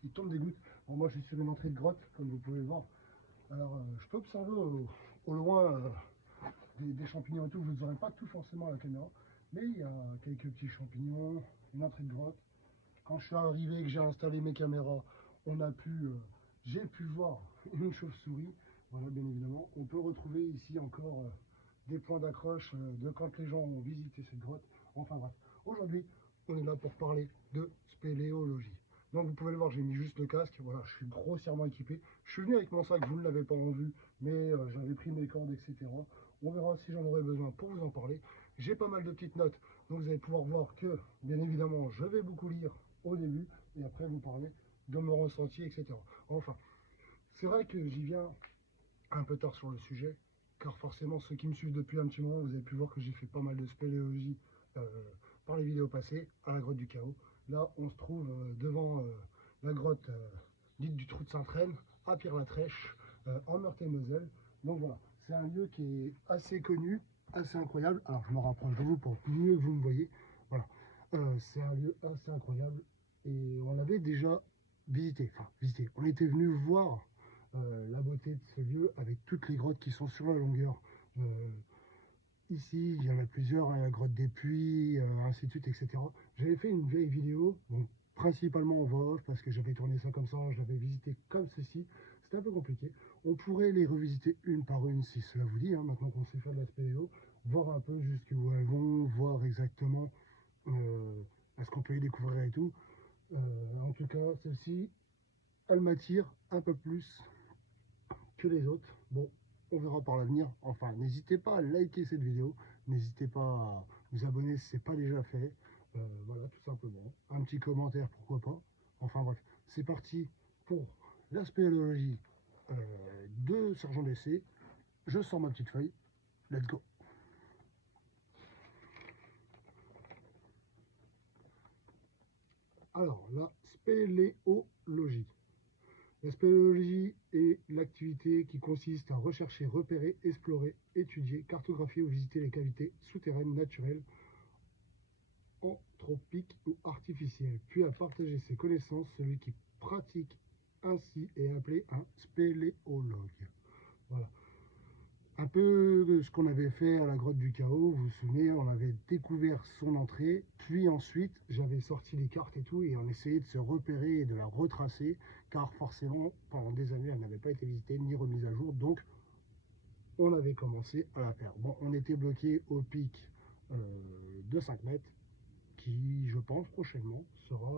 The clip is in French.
qu'il tombe des gouttes. Bon, moi je suis sur une entrée de grotte, comme vous pouvez le voir. Alors je peux observer au loin des champignons et tout. Vous n'aurez pas tout forcément à la caméra, mais il y a quelques petits champignons, une entrée de grotte. Quand je suis arrivé et que j'ai installé mes caméras, j'ai pu voir une chauve-souris. Voilà, bien évidemment. On peut retrouver ici encore des points d'accroche de quand les gens ont visité cette grotte. Enfin bref, aujourd'hui, on est là pour parler de spéléologie. Donc vous pouvez le voir, j'ai mis juste le casque. Voilà, je suis grossièrement équipé. Je suis venu avec mon sac, vous ne l'avez pas en vue, mais j'avais pris mes cordes, etc. On verra si j'en aurai besoin pour vous en parler. J'ai pas mal de petites notes, donc vous allez pouvoir voir que, bien évidemment, je vais beaucoup lire au début et après vous parler de mon ressenti, etc. Enfin, c'est vrai que j'y viens un peu tard sur le sujet, car forcément ceux qui me suivent depuis un petit moment, vous avez pu voir que j'ai fait pas mal de spéléologie par les vidéos passées à la grotte du Chaos. Là, on se trouve devant la grotte dite du Trou de Sainte-Reine, à Pierre-la-Trèche, en Meurthe-et-Moselle. Donc voilà, c'est un lieu qui est assez connu, assez incroyable. Alors je me rapproche de vous pour mieux que vous me voyez. Voilà, c'est un lieu assez incroyable et on l'avait déjà visité. Enfin, visité. On était venu voir la beauté de ce lieu avec toutes les grottes qui sont sur la longueur. Ici, il y en a plusieurs, hein, la grotte des Puits, ainsi de suite, etc. J'avais fait une vieille vidéo, donc principalement en voix off, parce que j'avais tourné ça comme ça, je l'avais visité comme ceci. C'était un peu compliqué. On pourrait les revisiter une par une si cela vous dit, hein, maintenant qu'on sait faire de la spéléo, voir un peu jusqu'où elles vont, voir exactement ce qu'on peut y découvrir et tout. En tout cas, celle-ci, elle m'attire un peu plus que les autres. Bon, on verra par l'avenir. Enfin, n'hésitez pas à liker cette vidéo. N'hésitez pas à vous abonner si ce n'est pas déjà fait. Voilà, tout simplement. Un petit commentaire, pourquoi pas. Enfin bref, c'est parti pour la spéléologie de Sergent DC. Je sors ma petite feuille. Let's go. Alors, la spéléologie. La spéléologie est l'activité qui consiste à rechercher, repérer, explorer, étudier, cartographier ou visiter les cavités souterraines naturelles, anthropiques ou artificielles, puis à partager ses connaissances. Celui qui pratique ainsi est appelé un spéléologue. Voilà. Un peu de ce qu'on avait fait à la grotte du Chaos, vous vous souvenez, on avait découvert son entrée, puis ensuite j'avais sorti les cartes et tout, et on essayait de se repérer et de la retracer, car forcément, pendant des années, elle n'avait pas été visitée ni remise à jour, donc on avait commencé à la faire. Bon, on était bloqué au pic de 5 mètres, qui, je pense, prochainement sera